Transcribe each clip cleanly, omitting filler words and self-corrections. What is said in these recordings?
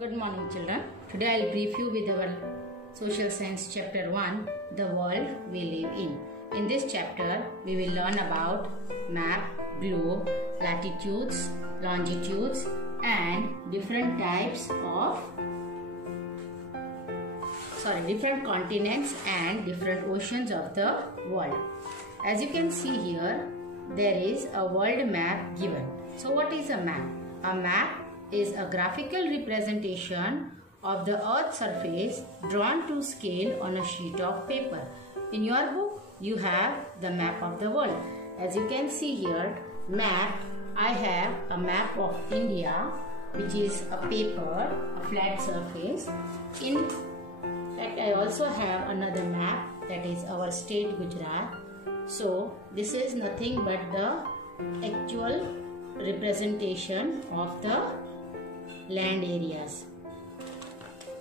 Good morning, children. Today I'll brief you with our social science chapter 1, the world we live in. In this chapter, we will learn about map, globe, latitudes, longitudes and different continents and different oceans of the world. As you can see here, there is a world map given. So what is a map? A map is a graphical representation of the earth's surface drawn to scale on a sheet of paper. In your book, you have the map of the world. As you can see here, map, I have a map of India, which is a paper, a flat surface. In fact, I also have another map, that is our state Gujarat. So this is nothing but the actual representation of the land areas.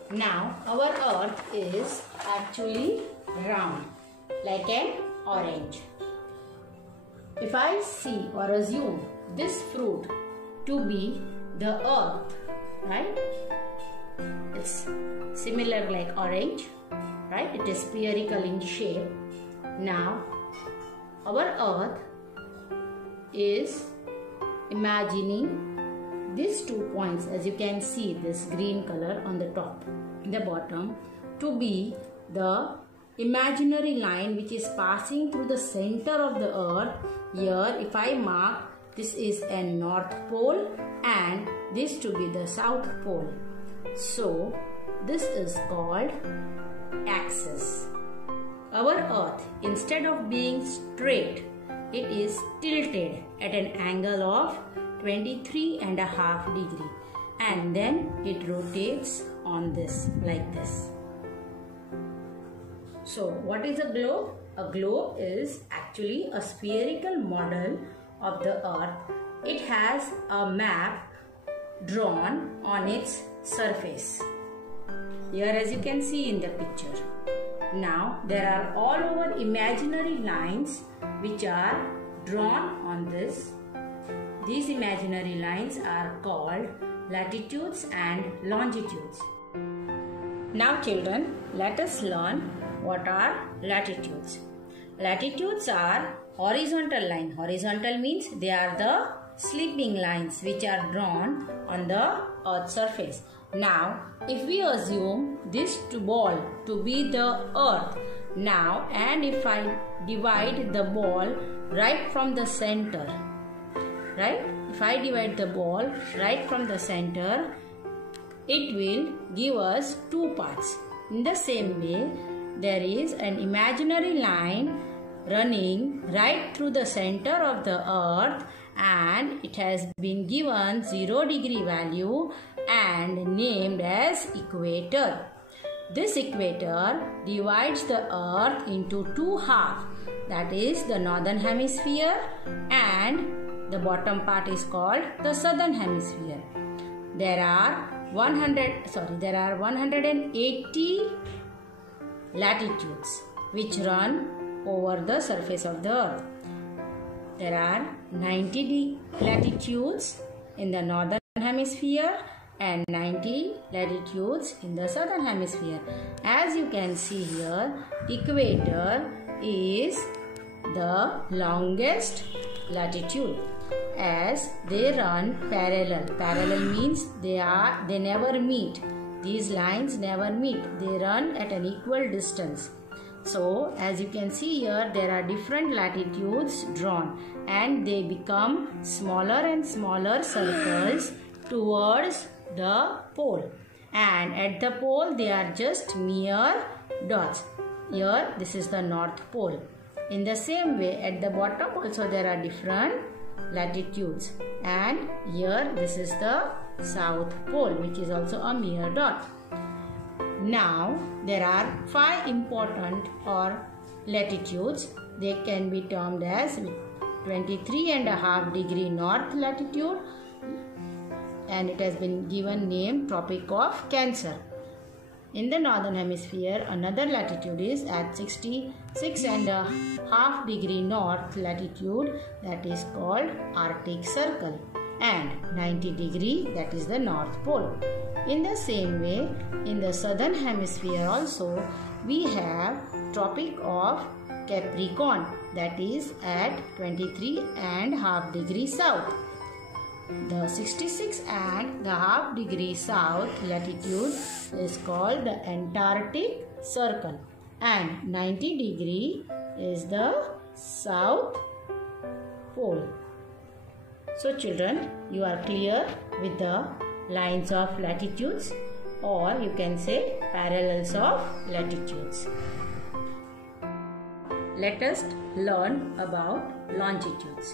Now our earth is actually round, like an orange. If I see or assume this fruit to be the earth, right? It's similar like orange, right? It is spherical in shape. Now our earth is imagining these 2 points, as you can see, this green color on the top, the bottom, to be the imaginary line which is passing through the center of the earth. Here, if I mark, this is a north pole and this to be the south pole. So this is called axis. Our earth, instead of being straight, it is tilted at an angle of 23.5 degree, and then it rotates on this like this. So what is a globe? A globe is actually a spherical model of the earth. It has a map drawn on its surface. Here, as you can see in the picture. Now there are all over imaginary lines which are drawn on this. These imaginary lines are called latitudes and longitudes. Now children, let us learn what are latitudes. Latitudes are horizontal line. Horizontal means they are the sleeping lines which are drawn on the earth's surface. Now if we assume this ball to be the earth now, and if I divide the ball right from the center, right? If I divide the ball right from the center, it will give us 2 parts. In the same way, there is an imaginary line running right through the center of the earth, and it has been given 0 degree value and named as equator. This equator divides the earth into 2 halves, that is the northern hemisphere, and the bottom part is called the southern hemisphere. There are 180 latitudes which run over the surface of the earth. There are 90 latitudes in the northern hemisphere and 90 latitudes in the southern hemisphere. As you can see here, equator is the longest latitude, as they run parallel. Parallel means they never meet. These lines never meet. They run at an equal distance. So as you can see here, there are different latitudes drawn, and they become smaller and smaller circles towards the pole, and at the pole they are just mere dots. Here this is the north pole. In the same way, at the bottom also there are different latitudes, and here this is the south pole, which is also a mere dot. Now there are 5 important latitudes. They can be termed as 23.5 degree north latitude, and it has been given name Tropic of Cancer. In the northern hemisphere, another latitude is at 66.5 degree north latitude, that is called Arctic Circle. and 90 degree, that is the North Pole. In the same way, in the southern hemisphere also we have Tropic of Capricorn, that is at 23.5 degrees south. The 66.5 degrees south latitude is called the Antarctic Circle, and 90 degree is the South Pole. So children, you are clear with the lines of latitudes, or you can say parallels of latitudes. Let us learn about longitudes.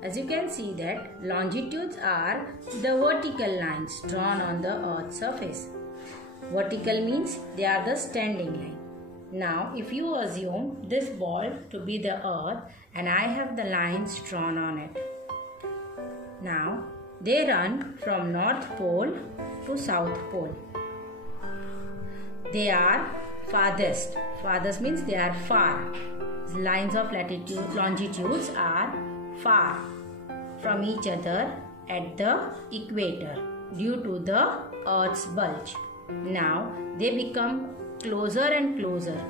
As you can see that longitudes are the vertical lines drawn on the earth's surface. Vertical means they are the standing line. Now if you assume this ball to be the earth and I have the lines drawn on it. Now they run from North Pole to South Pole. They are farthest. Farthest means they are far. Lines of longitudes are far from each other at the equator due to the Earth's bulge. Now they become closer and closer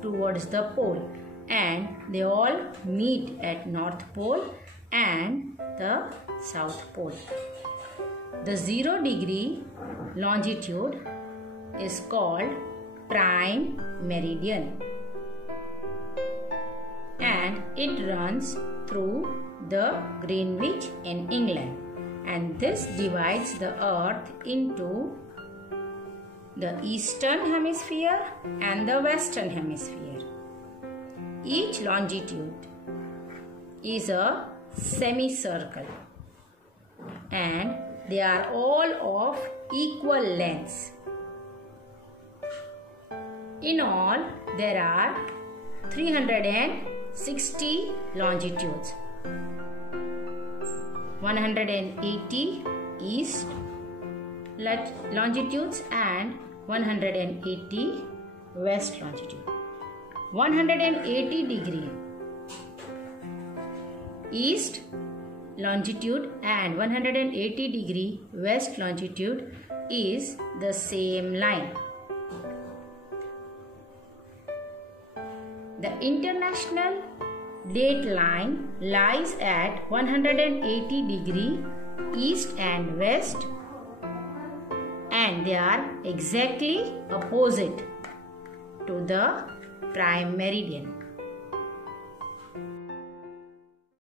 towards the pole, and they all meet at North Pole and the South Pole. The 0 degree longitude is called prime meridian, and it runs through the Greenwich in England, and this divides the earth into the eastern hemisphere and the western hemisphere. Each longitude is a semicircle and they are all of equal lengths. In all, there are 360 longitudes. 180 east longitudes and 180 west longitude. 180 degree east longitude and 180 degree west longitude is the same line. The international date line lies at 180 degree east and west, and they are exactly opposite to the prime meridian.